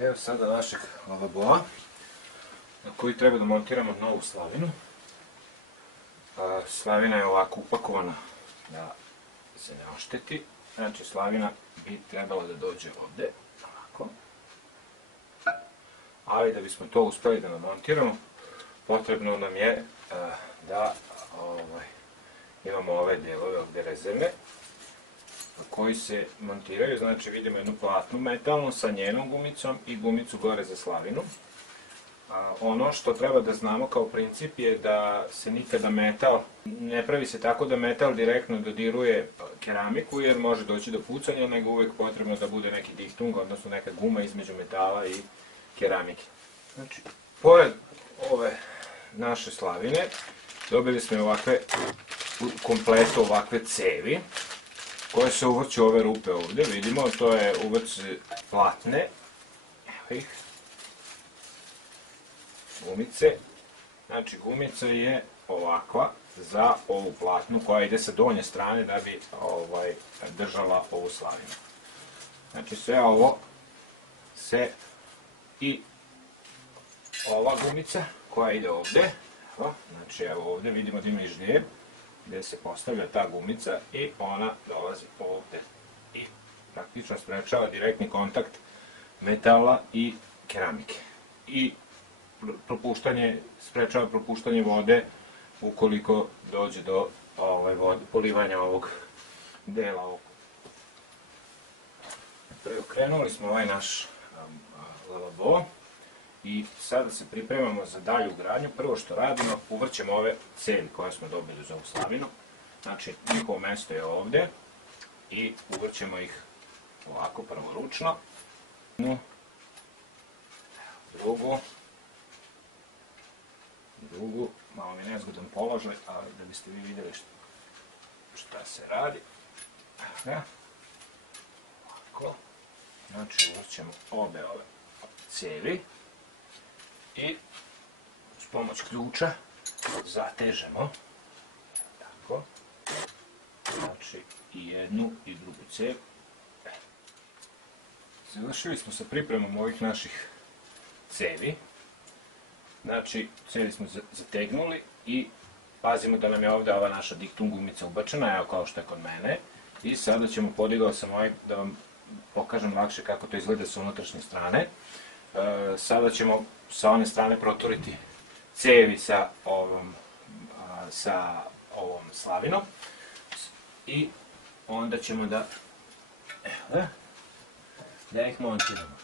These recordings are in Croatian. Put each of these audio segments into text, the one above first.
Evo sada našeg lavaboa na koji treba da montiramo novu slavinu. Slavina je ovako upakovana da se ne ošteti. Znači slavina bi trebala da dođe ovde, ovako. Ali da bismo to uspeli da namontiramo, potrebno nam je da imamo ove delove ovde rezervne koji se montiraju, znači vidimo jednu platnu metalnu sa njenom gumicom i gumicu gore za slavinu. Ono što treba da znamo kao princip je da se nikada metal, ne pravi se tako da metal direktno dodiruje keramiku jer može doći do pucanja, nego uvek potrebno da bude neki dihtung, odnosno neka guma između metala i keramike. Znači, pored ove naše slavine, dobili smo ovakve, u kompletu ovakve cevi, koje se uvrću ove rupe ovde, vidimo, to je uvrć platne, evo ih, gumice, znači gumica je ovakva za ovu platnu koja ide sa donje strane da bi držala ovu slavinu. Znači sve ovo se i ova gumica koja ide ovde, znači evo ovde vidimo da ima i ždrijeb gde se postavlja ta gumica i ona dolazi ovde i praktično sprečava direktni kontakt metala i keramike i sprečava propuštanje vode ukoliko dođe do polivanja ovog dela. Preokrenuli smo ovaj naš lavabo i sada se pripremamo za dalju gradnju. Prvo što radimo, uvrćemo ove cevi koje smo dobili za ovu slavinu. Znači, njihovo mesto je ovde i uvrćemo ih ovako prvo ručno. Drugu, malo mi nezgodan položaj, ali da biste vi vidjeli šta se radi. Ovako. Znači, uvrćemo obe ove cevi i s pomoć ključa zatežemo. Tako. Znači, i jednu i drugu cev. Završili smo sa pripremom ovih naših cevi. Znači, cevi smo zategnuli i pazimo da nam je ovde ova naša dihtung gumica ubačena, evo kao što je kod mene. I sada ćemo, podigao sam ovaj da vam pokažem lakše kako to izgleda sa unutrašnje strane. Sada ćemo sa one strane proturiti cevi sa ovom slavinom i onda ćemo da ih montiramo.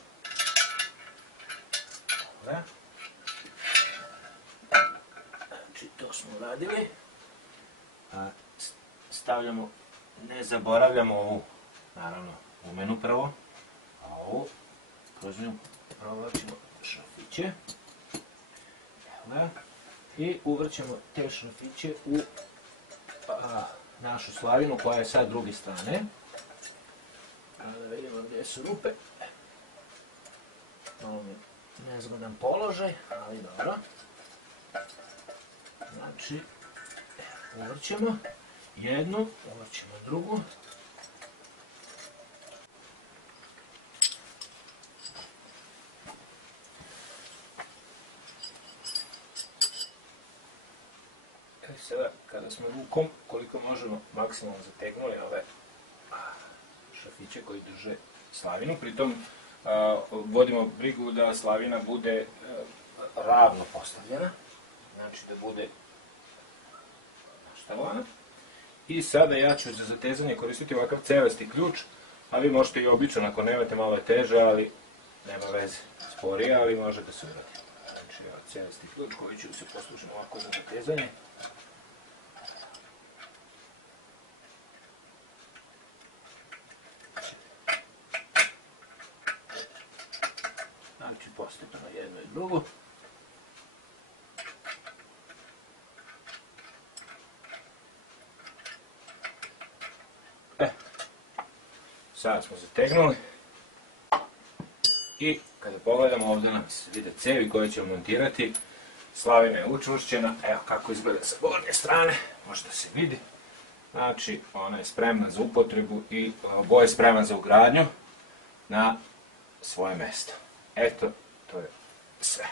Znači, to smo uradili. Stavljamo, ne zaboravljamo ovu, naravno, gumenu prvo, a ovu kroz nju provlačimo šrafiće. I uvrćemo te šrafiće u našu slavinu koja je sa druge strane. Da vidimo gdje su rupe. Malo mi je nezgodan položaj, ali dobro. Znači, uvrćemo jednu, uvrćemo drugu. I sada, kada smo rukom, koliko možemo, maksimalno zategnuli ove šrafiće koji drže slavinu. Pritom vodimo brigu da slavina bude ravno postavljena. Znači da bude naštavana. I sada ja ću za zatezanje koristiti ovakav cevasti ključ, a vi možete i obično, ako nemate, malo je teže, ali nema veze, sporije, ali može da se uradi. Znači evo cevasti ključ koji ću se poslužiti ovako za zatezanje. Znači postepeno jedno i drugo. Sada smo zategnuli i kada pogledamo ovdje nam se vide cevi koje ćemo montirati. Slavina je učvršćena, evo kako izgleda sa gornje strane, možda se vidi. Znači ona je spremna za upotrebu i lavabo je spreman za ugradnju na svoje mesto. Eto, to je sve.